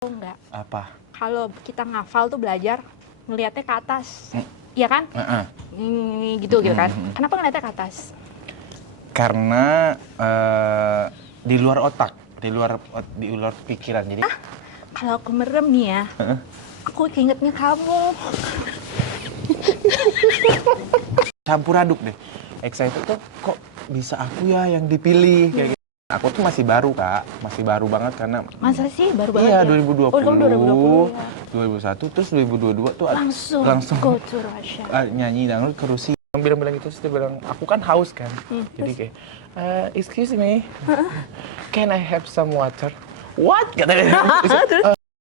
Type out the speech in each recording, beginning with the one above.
Tahu nggak? Apa? Kalau kita ngafal tuh belajar ngelihatnya ke atas, iya kan? Gitu kan? Kenapa ngelihatnya ke atas? Karena di luar otak, di luar pikiran. Jadi Kalau aku merem nih ya, aku keingetnya kamu. campur aduk deh. Excited tuh kok bisa aku ya yang dipilih kayak gitu. Aku tuh masih baru, Kak. Masih baru banget karena Masa sih baru banget iya, ya? 2020. Oh, kamu 2020 ya. 2021 terus 2022 tuh Langsung go to Russia. nyanyi dangdut ke Rusia. Yang bilang itu dia bilang, aku kan haus kan. Jadi kayak excuse me. Can I have some water? What? Katanya.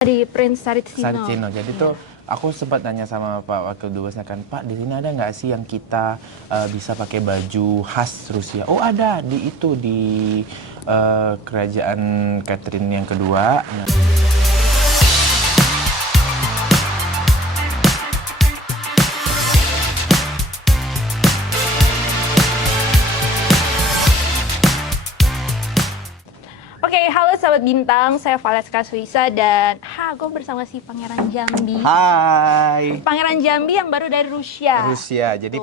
Dari Prince Saritsino. Saritsino. Jadi tuh aku sempat tanya sama Pak Wakil Dubesnya kan, Pak di sini ada nggak sih yang kita bisa pakai baju khas Rusia? Oh ada, di kerajaan Catherine yang kedua. Oke, halo sahabat bintang, saya Valeska Suisa dan gue bersama si Pangeran Jambi. Hai. Pangeran Jambi yang baru dari Rusia. Rusia, jadi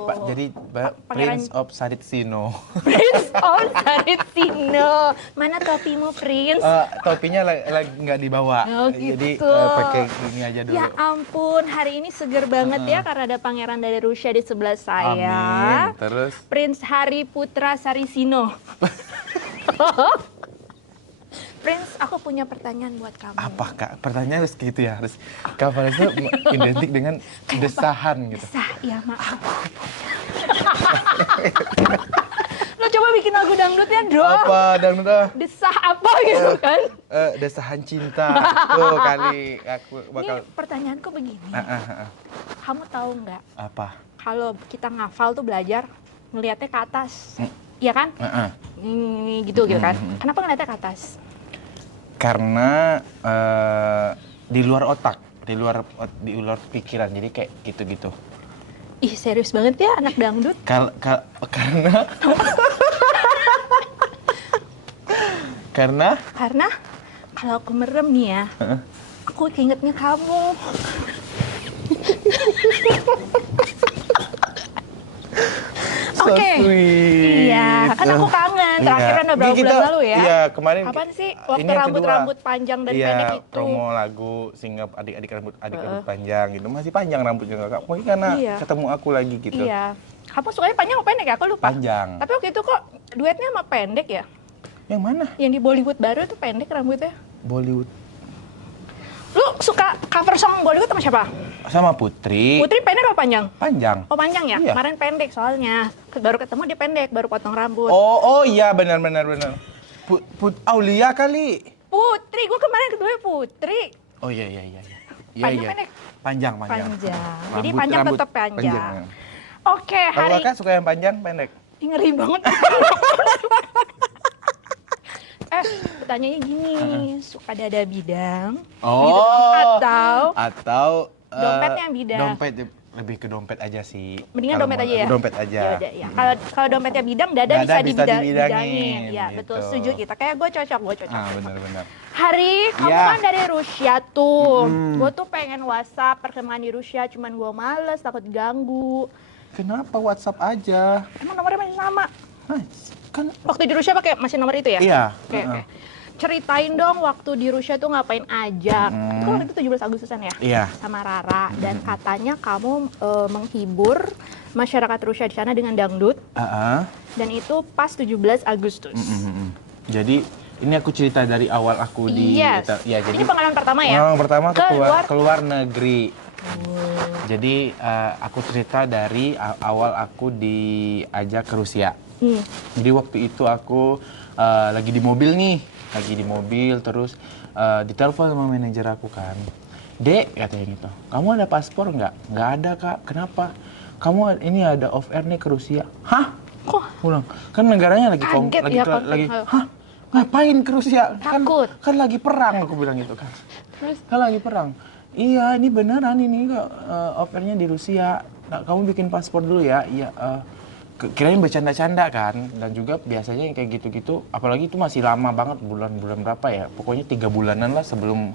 Prince of Saritsino. Prince of Saritsino. Mana topimu, Prince? Topinya lagi nggak dibawa. Oh, Jadi gitu. pakai ini aja dulu. Ya ampun, hari ini seger banget ya karena ada pangeran dari Rusia di sebelah saya. Amin. Terus Prince Hari Putra Saritsino. Prince, aku punya pertanyaan buat kamu. apa, Kak? Pertanyaan harus gitu ya, harus cover itu identik dengan desahan gitu. Desah, ya maaf. Lo coba bikin lagu dangdutnya dong. Apa dangdut? Desah apa gitu kan? Desahan cinta. Tuh kali aku bakal. Ini pertanyaanku begini. Kamu tahu nggak? Apa? Kalau kita ngafal tuh belajar ngelihatnya ke atas, iya kan? Gitu kan? Kenapa ngelihatnya ke atas? Karena di luar otak, di luar pikiran. Jadi kayak gitu-gitu. Ih, serius banget ya anak dangdut. Karena Karena kalau aku merem nih ya, aku keingetnya kamu. Oke. Iya, kan aku kangen. Terakhir udah berapa bulan lalu ya? Iya, kemarin. Kapan sih? Waktu ini yang rambut-rambut panjang dan pendek iya, itu. promo lagu Singgap adik-adik rambut panjang gitu. Masih panjang rambutnya Kak. Mungkin karena ketemu aku lagi gitu. Iya. Kamu sukanya panjang atau pendek ya? Aku lupa. Panjang. Tapi waktu itu kok duetnya sama pendek ya? Yang mana? Yang di Bollywood baru itu pendek rambutnya. Bollywood. Lu suka cover song Bollywood sama siapa? Sama Putri. Putri pendek atau panjang? Panjang. Oh panjang ya? Iya. Kemarin pendek soalnya. Baru ketemu dia pendek, baru potong rambut. Oh iya benar. Aulia kali. Putri, gue kemarin ketemu Putri. Oh iya. Panjang pendek? Panjang. Jadi panjang tetap panjang. Oke, Kalau Kakak suka yang panjang pendek? Ngeri banget. Pertanyaannya gini, suka dada bidang? Gitu dong. Atau dompetnya yang bidang. Dompet lebih ke dompet aja sih. Mendingan dompet aja ya? Dompet aja. Ya. Kalau dompetnya bidang, dada bisa dibidangin. Ya, gitu. betul, setuju kita. Kayak gue cocok. Benar. Hari, kamu kan dari Rusia tuh. Gue tuh pengen WhatsApp perkembangan di Rusia, cuman gue males, takut ganggu. Kenapa WhatsApp aja? Emang nomornya masih sama? Kan Waktu di Rusia pakai masih nomor itu ya? iya. Oke. Ceritain dong waktu di Rusia tuh ngapain aja. Itu kan waktu itu 17 Agustusan ya? Iya. Sama Rara. Dan katanya kamu menghibur masyarakat Rusia di sana dengan dangdut. Dan itu pas 17 Agustus. Jadi ini aku cerita dari awal aku di Yes. ya, jadi ini pengalaman pertama ya? pengalaman pertama keluar negeri. Jadi aku cerita dari awal aku diajak ke Rusia. Jadi waktu itu aku lagi di mobil terus ditelepon sama manajer aku kan. Dek, katanya gitu, kamu ada paspor nggak? Nggak ada Kak, kenapa? Kamu ini ada off air nih ke Rusia. Hah? Kok? Pulang. Kan negaranya lagi Kaget ya, lagi hah? Ngapain ke Rusia? Takut. Kan lagi perang, aku bilang gitu kan. Terus? Kan lagi perang. Iya, ini beneran ini kok off airnya di Rusia. Nah, kamu bikin paspor dulu ya. Iya. kirain bercanda-canda kan, dan juga biasanya yang kayak gitu-gitu, apalagi itu masih lama banget, bulan-bulan berapa ya, pokoknya 3 bulanan lah sebelum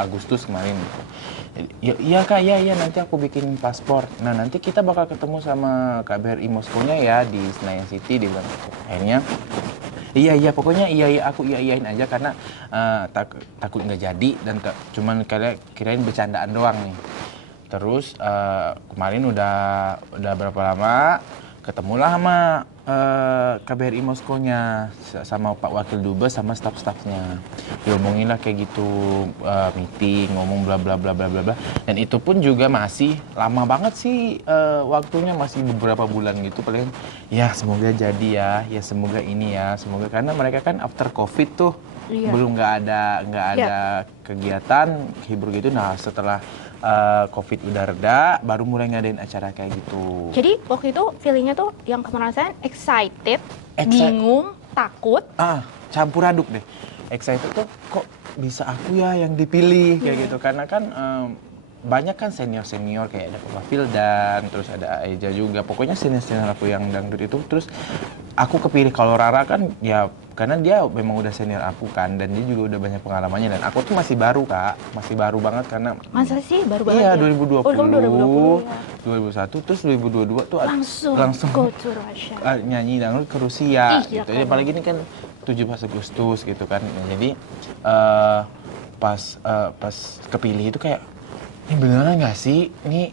Agustus kemarin. Ya, iya kak, iya nanti aku bikin paspor. Nah nanti kita bakal ketemu sama KBRI Moskow-nya ya di Senayan City, dia bilang. Akhirnya iya pokoknya iya aku iyain aja karena takut nggak jadi dan cuman kalian kirain bercandaan doang nih. Terus kemarin udah berapa lama ketemulah sama KBRI Moskow-nya sama Pak Wakil Dubes sama staf-stafnya. Diomongin lah kayak gitu, meeting, ngomong bla bla bla bla bla bla. Dan itu pun juga masih lama banget sih waktunya, masih beberapa bulan gitu paling. Ya semoga jadi ya semoga ini ya, semoga karena mereka kan after Covid tuh belum nggak ada kegiatan hibur gitu. Nah setelah Covid udah reda, baru mulai ngadain acara kayak gitu. Jadi waktu itu feelingnya tuh yang kamu rasain excited, bingung, takut. Campur aduk deh. Excited tuh kok bisa aku ya yang dipilih kayak gitu. Karena kan banyak kan senior kayak ada Papa Fildan, terus ada Aeja juga. Pokoknya senior aku yang dangdut itu. Terus aku kepilih. Kalau Rara kan ya karena dia memang udah senior aku kan, dan dia juga udah banyak pengalamannya, dan aku tuh masih baru kak, masih baru banget karena masa sih baru banget iya, ya? 2020, Oh, 2021, terus 2022 tuh langsung go to Russia. Nyanyi dangdut ke Rusia gitu. Ya, apalagi ini kan 17 Agustus gitu kan. Nah, jadi pas kepilih itu kayak ini beneran nggak sih? Ini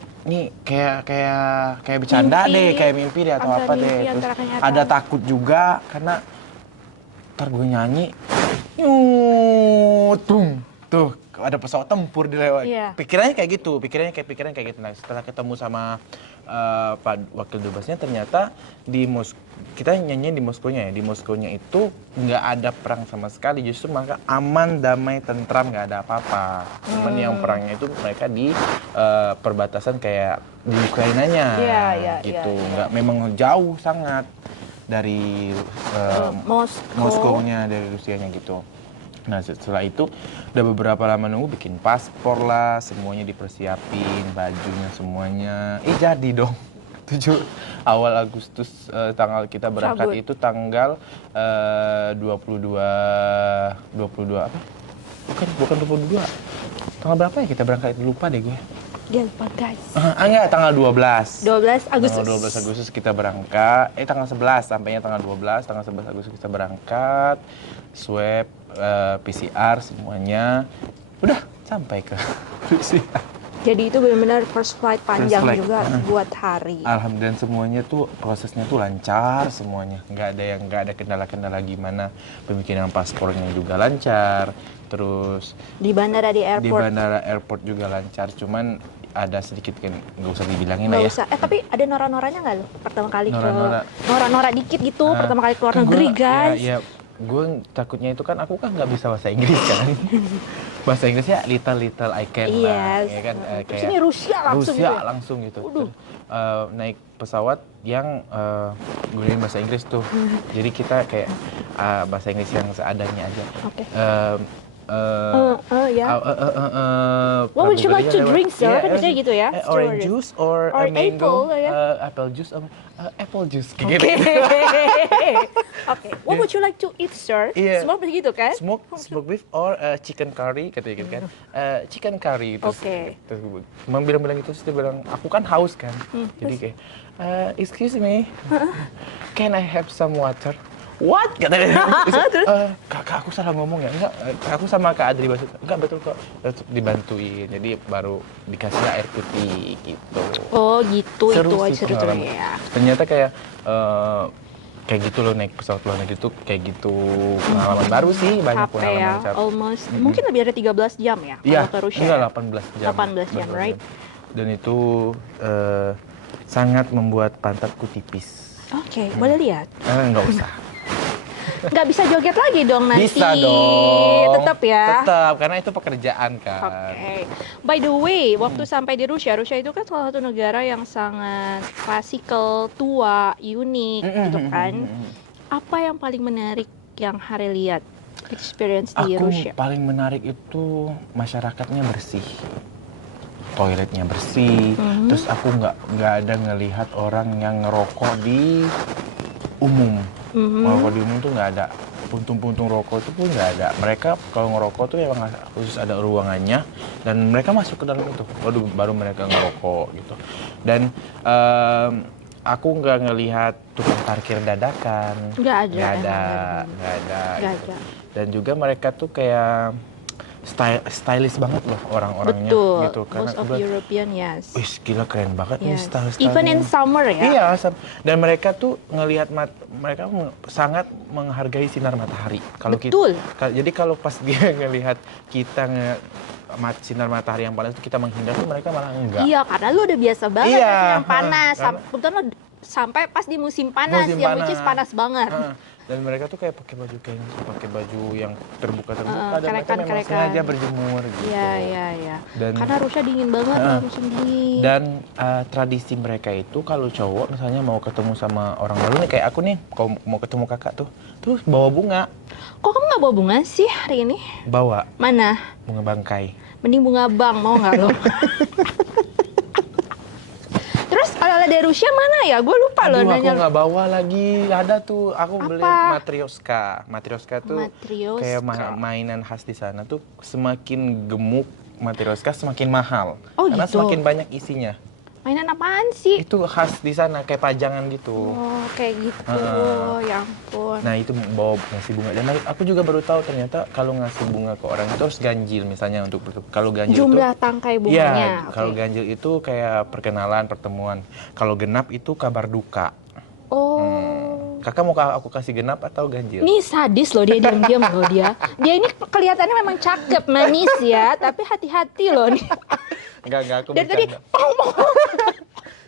kayak bercanda deh, kayak mimpi deh atau apa deh. Terus ada takut juga karena ntar gue nyanyi, tuh ada pesawat tempur di lewat. Pikirannya kayak gitu. Nah, setelah ketemu sama Pak Wakil Dubesnya, ternyata kita nyanyi di Moskow-nya ya. Di Moskow-nya itu nggak ada perang sama sekali, justru maka aman, damai, tentram, nggak ada apa-apa. Cuman yang perangnya itu mereka di perbatasan kayak di Ukrainanya, gitu. Nggak, memang jauh sangat dari Moskow-nya, dari Rusianya gitu. Nah setelah itu udah beberapa lama nunggu, bikin paspor lah, semuanya dipersiapin, bajunya semuanya. Jadi dong 7 awal Agustus tanggal kita berangkat itu tanggal 22 apa? Bukan 22. Tanggal berapa ya kita berangkat? Lupa deh gue. Dia lupa guys. Enggak, tanggal 12. 12 Agustus. Tanggal 12 Agustus kita berangkat. Tanggal 11, sampainya tanggal 12. Tanggal 11 Agustus kita berangkat. Swab, PCR semuanya. Udah sampai ke Rusia. Jadi itu benar-benar first flight panjang juga buat hari. Alhamdulillah semuanya tuh prosesnya tuh lancar semuanya. Nggak ada kendala-kendala gimana. Pembikinan paspornya juga lancar. Terus di bandara airport juga lancar. Cuman ada sedikit kan, nggak usah dibilangin lah ya. Usah. Tapi ada norak-noranya nggak lo pertama kali norak dikit gitu pertama kali keluar negeri guys? Ya, gue takutnya itu kan aku kan nggak bisa bahasa Inggris kan. Bahasa Inggrisnya little I can lah, ya kan. Kayak sini Rusia langsung gitu. Terus, naik pesawat yang gunain bahasa Inggris tuh. Jadi kita kayak bahasa Inggris yang seadanya aja. What would you like to drink, sir? Kan biasanya gitu ya. Orange juice or mango, apple juice, apple juice. Oke. What would you like to eat, sir? Semua begitu kan? Smoke beef or chicken curry, katanya gitu kan. Chicken curry. Terus bilang gitu, dia bilang, aku kan haus kan. Jadi kayak, excuse me, can I have some water? What? Katanya. Kakak aku salah ngomong ya? Enggak, aku sama Kak Adri Basut. Enggak, betul kok. Terus dibantuin, jadi baru dikasih air putih gitu. Oh gitu, seru itu seru ya. Ternyata kayak gitu loh, naik pesawat luar negeri tuh kayak gitu. Pengalaman baru sih, banyak pengalaman ya, almost. Mungkin lebih dari 13 jam ya kalau ke Rusia? Iya, 18 jam. 18 jam, right? Dan itu sangat membuat pantatku tipis. Oke, boleh lihat? Nggak usah. Nggak bisa joget lagi dong nanti. Bisa dong. Tetap ya. Tetap, karena itu pekerjaan kan. Oke. By the way, waktu sampai di Rusia itu kan salah satu negara yang sangat klasikal, tua, unik gitu kan. Apa yang paling menarik yang Hari lihat, experience di Rusia? Paling menarik itu masyarakatnya bersih. toiletnya bersih. Terus aku nggak ada ngelihat orang yang ngerokok di umum. Ngerokok di umum tuh nggak ada. Puntung-puntung rokok itu pun nggak ada. Mereka kalau ngerokok tuh emang khusus ada ruangannya dan mereka masuk ke dalam itu. Baru mereka ngerokok gitu. Dan aku nggak ngelihat tukang parkir dadakan. Nggak ada. Nggak ada. Dan juga mereka tuh kayak stylish banget loh orang-orangnya. Betul. Gitu. Karena Most of European, yes. wih, gila keren banget nih Yes. style-style. Even in summer ya. Iya, dan mereka tuh ngelihat mereka sangat menghargai sinar matahari. Kalau Betul. Jadi kalau pas dia ngelihat kita sinar matahari yang panas itu kita menghindar tuh mereka malah enggak. Iya, karena lu udah biasa banget Iya, yang panas. karena- Kebetulan lu sampai pas di musim panas, Musim yang which is panas banget. Dan mereka tuh kayak pakai baju yang terbuka dan mereka memang Kerekan-kerekan. sengaja berjemur gitu. Iya. Dan- Karena Rusia dingin banget musim dingin. Dan tradisi mereka itu kalau cowok misalnya mau ketemu sama orang baru nih kayak aku nih, kalau mau ketemu kakak tuh, terus bawa bunga. Kok kamu nggak bawa bunga sih hari ini? Bawa Mana? bunga bangkai. Mending bunga bang, mau nggak lo? Terus oleh-oleh dari Rusia mana ya? Gue lupa loh Aduh, aku nanya. nggak bawa lagi. Ada tuh, aku beli Apa? matrioska. Matrioska tuh Matrioska. kayak mainan khas di sana tuh. Semakin gemuk matrioska semakin mahal. Oh, Karena gitu. semakin banyak isinya. Mainan apaan sih? Itu khas di sana, kayak pajangan gitu. Oh, kayak gitu. Ya ampun. Nah itu bawa ngasih bunga. Dan aku juga baru tahu ternyata kalau ngasih bunga ke orang itu harus ganjil misalnya untuk kalau ganjil Jumlah itu. tangkai Iya, bunganya. kalau Oke. ganjil itu kayak perkenalan, pertemuan. Kalau genap itu kabar duka. Oh. Kakak mau aku kasih genap atau ganjil? Ini sadis loh dia, diam-diam loh dia. Dia ini kelihatannya memang cakep, manis ya, tapi hati-hati loh nih. Enggak, aku Dari tadi, bercanda.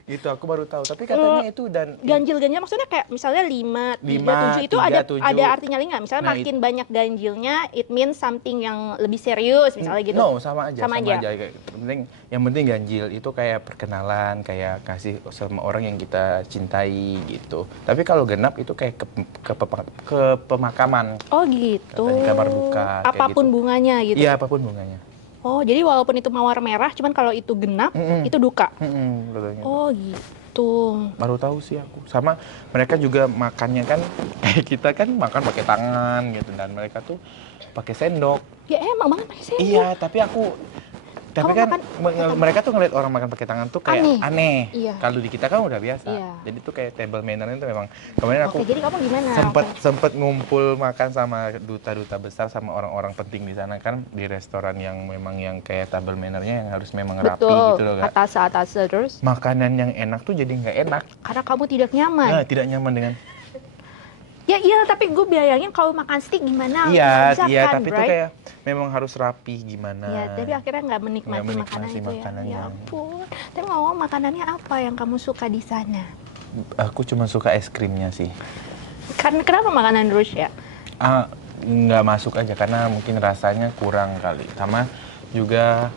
Gitu, aku baru tahu. Tapi katanya itu dan ganjil-ganjil maksudnya kayak misalnya 5, 3, 7 itu 3, ada 7. ada artinya nggak? Misalnya Nah, makin banyak ganjilnya, it means something yang lebih serius misalnya gitu. No, sama aja. Sama aja. Yang penting ganjil itu kayak perkenalan, kayak kasih sama orang yang kita cintai gitu. Tapi kalau genap itu kayak ke pemakaman. Oh gitu. Katanya kabar duka, kayak Apapun gitu. bunganya gitu. Iya, apapun bunganya. Oh, jadi walaupun itu mawar merah, cuman kalau itu genap, itu duka. Katanya. Oh gitu. Baru tahu sih aku. Sama mereka juga makannya kan kayak kita kan makan pakai tangan gitu, dan mereka tuh pakai sendok. Ya emang banget pakai sendok. Iya, tapi Kamu kan mereka tuh ngeliat orang makan pakai tangan tuh kayak aneh. Iya. Kalau di kita kan udah biasa. Iya. Jadi tuh kayak table manner itu memang. Kemarin aku Oke, jadi kamu gimana? sempet ngumpul makan sama duta-duta besar sama orang-orang penting di sana kan, di restoran yang memang yang kayak table mannernya yang harus memang rapi Betul, gitu loh, Kak. atas terus. Makanan yang enak tuh jadi nggak enak. Karena kamu tidak nyaman. Nah, tidak nyaman dengan. Ya iya, tapi gue bayangin kalau makan steak gimana? Iya, Nggak bisa iya, kan, tapi tuh right? kayak memang harus rapi gimana. Iya, tapi akhirnya nggak menikmati, Nggak menikmati makanan itu ya. makanannya. Ya ampun. Tapi ngomong makanannya apa yang kamu suka di sana? Aku cuma suka es krimnya sih. Karena kenapa makanan Rusia? Nggak masuk aja karena mungkin rasanya kurang kali. Sama juga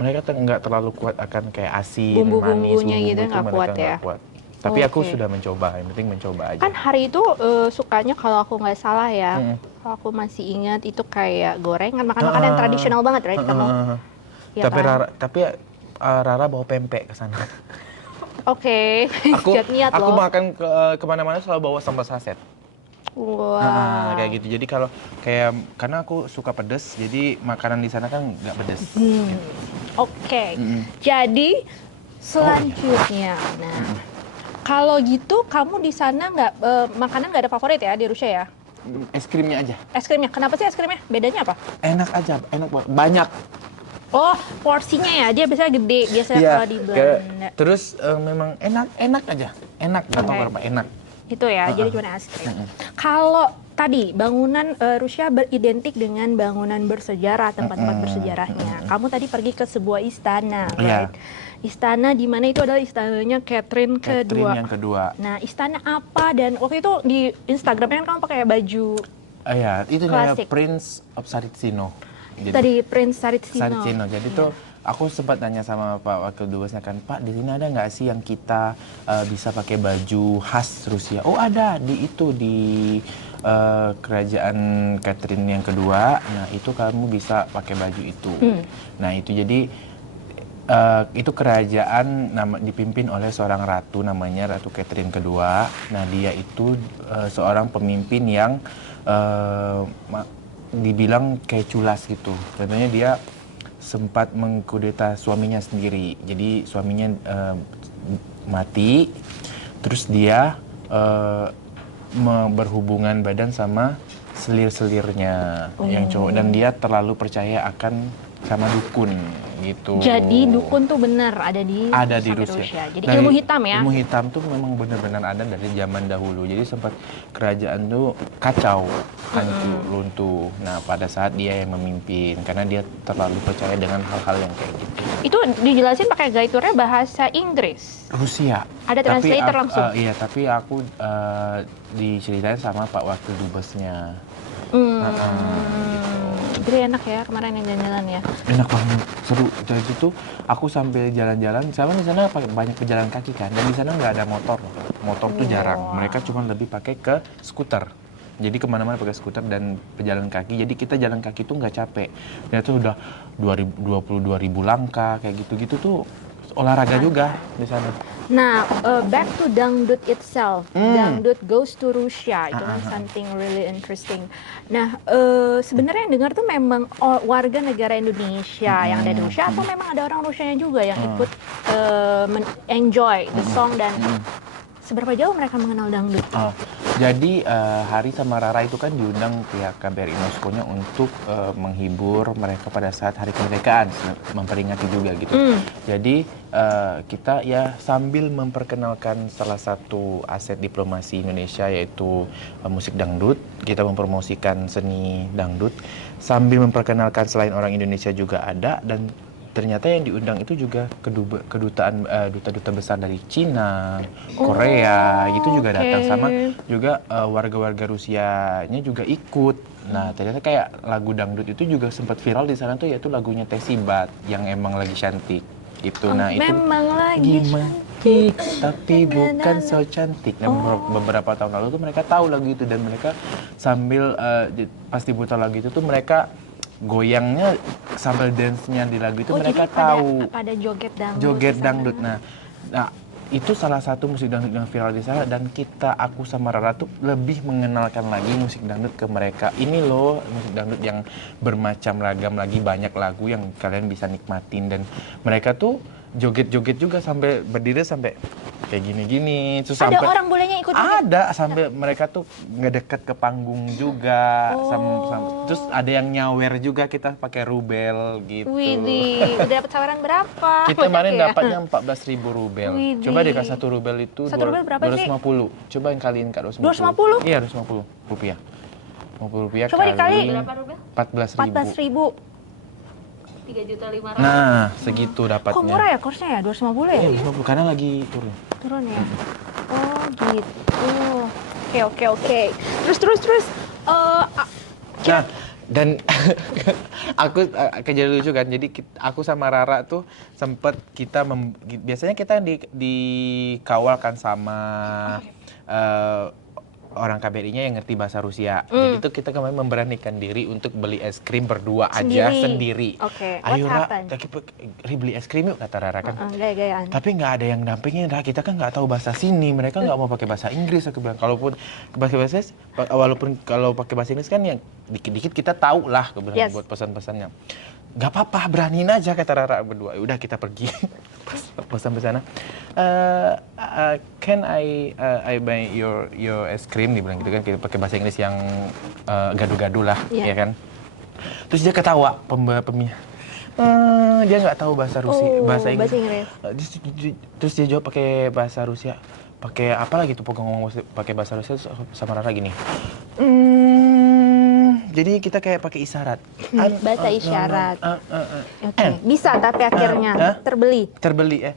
mereka nggak terlalu kuat akan kayak asin, manis, Bumbu-bumbunya gitu itu nggak mereka kuat nggak ya? kuat. Tapi aku Oke. sudah mencoba, yang penting mencoba aja. Kan hari itu sukanya kalau aku nggak salah ya, kalau aku masih ingat itu kayak gorengan, makan-makan yang tradisional banget, right? Kamu? Ya tapi kan? Rara bawa pempek ke sana. Oke, Aku lihat niat aku loh. makan kemana-mana selalu bawa sambal saset. Wah. Kayak gitu. Jadi kalau karena aku suka pedes, jadi makanan di sana kan nggak pedes. Oke, jadi selanjutnya, nah kalau gitu kamu di sana makanan nggak ada favorit ya di Rusia ya? Es krimnya aja. Es krimnya, kenapa sih es krimnya? Bedanya apa? Enak aja, enak banget. Oh, porsinya ya, dia biasanya gede, biasanya Iya, kalau di Belanda. terus memang enak aja, enak, nggak tahu Oke. kenapa enak. Itu ya, jadi cuma es krim. Kalau tadi bangunan Rusia beridentik dengan bangunan bersejarah, tempat-tempat bersejarahnya. Kamu tadi pergi ke sebuah istana, Iya. right? Istana di mana itu adalah istananya Catherine Catherine kedua. yang kedua. Nah, istana apa, dan waktu itu di Instagramnya kan kamu pakai baju Ya, itu namanya Klasik. Prince of Saritsino. dari Prince Saritsino. Saritsino. Jadi tuh aku sempat tanya sama Pak Wakil Dubesnya kan, Pak di sini ada nggak sih yang kita bisa pakai baju khas Rusia? Oh ada, di kerajaan Catherine yang kedua. Nah itu kamu bisa pakai baju itu. Nah itu jadi Itu kerajaan dipimpin oleh seorang ratu namanya Ratu Catherine kedua. Nah, dia itu seorang pemimpin yang dibilang kayak culas gitu. Contohnya dia sempat mengkudeta suaminya sendiri. Jadi suaminya mati, terus dia berhubungan badan sama selir-selirnya yang cowok, dan dia terlalu percaya akan sama dukun gitu. Jadi dukun tuh benar ada di Rusia. Jadi ilmu hitam ya. Ilmu hitam tuh memang benar-benar ada dari zaman dahulu. Jadi sempat kerajaan tuh kacau, hancur, runtuh. Nah, pada saat dia yang memimpin karena dia terlalu percaya dengan hal-hal yang kayak gitu. Itu dijelasin pakai guide-nya bahasa Inggris. Rusia. Ada translator langsung. Iya, tapi aku diceritain sama Pak Wakil Dubesnya. Jadi enak ya kemarin yang jalan-jalan ya. Enak banget, seru. Jadi itu aku sambil jalan-jalan, sama di sana banyak pejalan kaki kan, dan di sana nggak ada motor. Motor tuh jarang. Mereka cuma lebih pakai ke skuter. Jadi kemana-mana pakai skuter dan pejalan kaki. Jadi kita jalan kaki tuh nggak capek. Dan itu udah 22.000 langkah kayak gitu-gitu tuh olahraga juga di sana. Nah, back to dangdut itself. Dangdut goes to Russia. Itu kan something really interesting. Nah, sebenarnya yang dengar tuh memang warga negara Indonesia yang ada di Rusia, atau memang ada orang Rusianya juga yang ikut enjoy the song, dan seberapa jauh mereka mengenal dangdut? Jadi Hari sama Rara itu kan diundang pihak KBRI Moskow-nya untuk menghibur mereka pada saat Hari Kemerdekaan, memperingati juga gitu. Jadi kita ya sambil memperkenalkan salah satu aset diplomasi Indonesia, yaitu musik dangdut. Kita mempromosikan seni dangdut sambil memperkenalkan selain orang Indonesia juga ada, dan ternyata yang diundang itu juga kedutaan duta-duta besar dari Cina, Korea, gitu juga datang, sama juga warga-warga Rusianya juga ikut. Nah, ternyata kayak lagu dangdut itu juga sempat viral di sana tuh, yaitu lagunya Tesibat yang emang lagi cantik gitu. Nah, itu memang lagi cantik tapi bukan so cantik. Nah, beberapa tahun lalu tuh mereka tahu lagu itu, dan mereka sambil pas diputar lagu itu tuh mereka goyangnya sambil dance-nya di lagu itu, mereka tahu. Pada joget dangdut. Nah, itu salah satu musik dangdut yang viral di sana, dan aku sama Rara tuh lebih mengenalkan lagi musik dangdut ke mereka. Ini loh musik dangdut yang bermacam ragam lagi, banyak lagu yang kalian bisa nikmatin, dan mereka tuh joget-joget juga sampai berdiri sampai kayak gini-gini. Terus ada sampai, orang bolehnya ikut joget? Ada, sampai mereka tuh ngedeket ke panggung juga. Terus ada yang nyawer juga, kita pakai rubel gitu. Widih, udah dapat saweran berapa? Kita kemarin dapatnya 14.000 rubel. Widih. Coba deh, Kak, satu rubel itu Satu rubel berapa sih? 250. Coba yang kaliin, Kak, 250? Iya, 250 rupiah. 50 rupiah Coba dikali berapa rubel? 14.000. 3.500.000. Nah, segitu dapatnya. Kok murah ya kursnya ya? 250 ya? Iya, 250 karena lagi turun. Turun ya? Oh gitu. Oke. Terus. Nah, dan aku kejadian lucu kan. Jadi aku sama Rara tuh sempet biasanya kita dikawalkan sama orang KBRI-nya yang ngerti bahasa Rusia. Jadi tuh kita kemarin memberanikan diri untuk beli es krim berdua aja sendiri. Oke, Ayo what Ra, beli es krim yuk, kata Rara kan. Gaya-gayaan. Tapi nggak ada yang dampingin, Ra. Kita kan nggak tahu bahasa sini. Mereka nggak mau pakai bahasa Inggris. Aku bilang, walaupun kalau pakai bahasa Inggris kan yang dikit-dikit kita tahu lah, aku bilang, buat pesan-pesannya. Gak apa-apa, beraniin aja, kata Rara berdua. Udah, kita pergi. Pas sampai sana, can I buy your ice cream, dibilang gitu kan, kita pakai bahasa Inggris yang gaduh-gaduh lah, ya kan. Terus dia ketawa, pemia. Dia nggak tahu bahasa bahasa Inggris. Terus dia jawab pakai bahasa Rusia. Pakai apa lagi tuh, ngomong pakai bahasa Rusia sama Rara gini. Jadi kita kayak pakai isyarat. Bahasa isyarat. Oke. Bisa tapi akhirnya terbeli. Terbeli ya.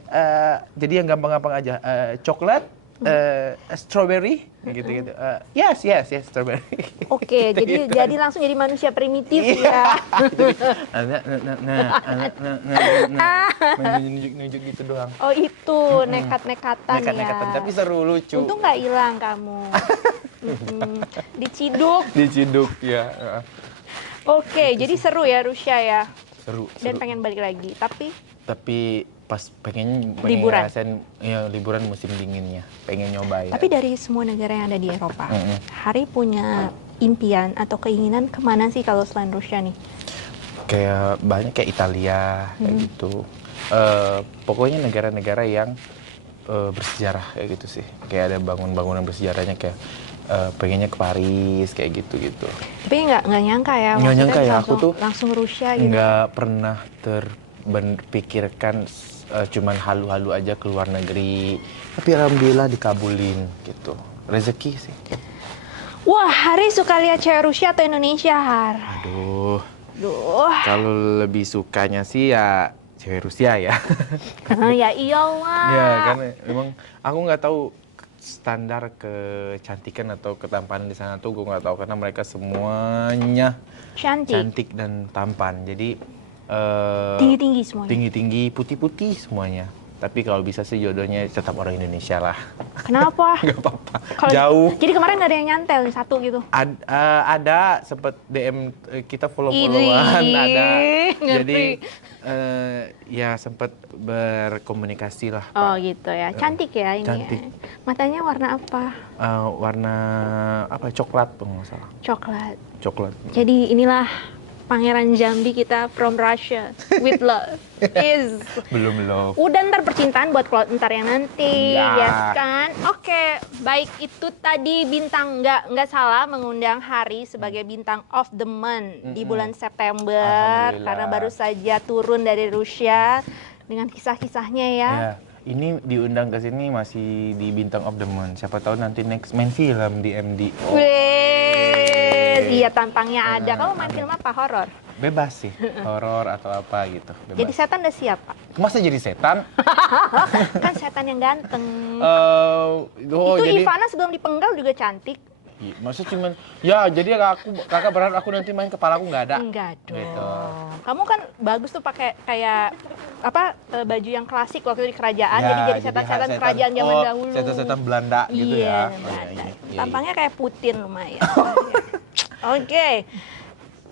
Jadi yang gampang-gampang aja. Coklat, strawberry, gitu-gitu. Yes, strawberry. Oke, jadi langsung jadi manusia primitif ya. Nunjuk gitu doang. Oh itu nekat-nekatan ya. Nekat-nekatan, tapi seru, lucu. Untung nggak hilang kamu. Diciduk ya. Oke, jadi seru ya Rusia ya. seru. Dan pengen balik lagi, Tapi pas pengen Liburan. ngerasain ya liburan musim dinginnya, pengen nyoba ya. tapi dari semua negara yang ada di Eropa, Hari punya impian atau keinginan kemana sih kalau selain Rusia nih? Kayak banyak kayak Italia kayak gitu. Pokoknya negara-negara yang bersejarah kayak gitu sih. Kayak ada bangunan bersejarahnya kayak pengennya ke Paris kayak gitu-gitu. Tapi nggak nyangka ya, Nggak maksudnya nyangka ya, langsung, aku tuh langsung Rusia gitu. nggak pernah terpikirkan cuman halu-halu aja ke luar negeri. Tapi alhamdulillah dikabulin gitu. Rezeki sih. Wah, Hari suka lihat cewek Rusia atau Indonesia, Har? Aduh, Duh, kalau lebih sukanya sih ya cewek Rusia ya. ya iyalah. Ya, karena memang aku nggak tahu standar kecantikan atau ketampanan di sana tuh gue nggak tahu karena mereka semuanya Cantik. cantik dan tampan. Jadi Tinggi-tinggi semuanya. tinggi-tinggi, putih-putih semuanya. Tapi kalau bisa sih jodohnya tetap orang Indonesia lah. Kenapa? Nggak apa-apa. Kalau- Jauh. Jadi kemarin nggak ada yang nyantel nih, satu gitu. Ada sempet DM kita follow-followan Idih, ada. ngeri. Jadi ya sempet berkomunikasi lah. Oh Pak. gitu ya, cantik ya ini. Cantik. Ya. Matanya warna apa? Warna apa? Coklat tuh nggak salah. Coklat. Coklat. Jadi inilah Pangeran Jambi kita from Russia with love is. Belum. Udah ntar percintaan buat plot ntar yang nanti, Ya. yes kan? Oke, baik itu tadi bintang nggak salah mengundang Hari sebagai bintang of the month di bulan September Alhamdulillah. karena baru saja turun dari Rusia dengan kisah-kisahnya ya. Ya, ini diundang ke sini masih di Bintang of the Month. Siapa tahu nanti next main film di MD. Iya tampangnya ada. Kamu main film apa? Horor? Bebas sih, horor atau apa gitu. Bebas. Jadi setan udah siap, Pak? Masa jadi setan? Kan setan yang ganteng. Itu jadi Ivana sebelum dipenggal juga cantik. Iya, maksudnya cuman ya jadi kakak berharap aku nanti main kepalaku nggak ada. Enggak dong. Gitu. Kamu kan bagus tuh pakai kayak apa baju yang klasik waktu di kerajaan. Jadi setan-setan kerajaan zaman dahulu. Setan-setan Belanda gitu ya. Iya, Oh, Belanda. iya. Tampangnya kayak Putin lumayan. Oke.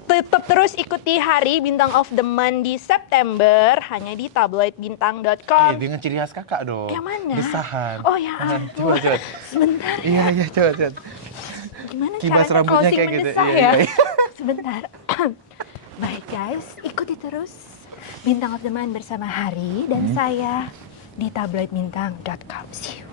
Tetap terus ikuti Hari Bintang of the Month di September hanya di tabloidbintang.com. Iya, dengan ciri khas kakak dong. Yang mana? Desahan. Oh ya ampun. Coba. Sebentar. Iya, coba. Gimana Kibas caranya rambutnya closing kayak gitu. mendesah Iya, ya? iya. Sebentar. Baik guys, ikuti terus Bintang of the Month bersama Hari dan saya di tabloidbintang.com. See you.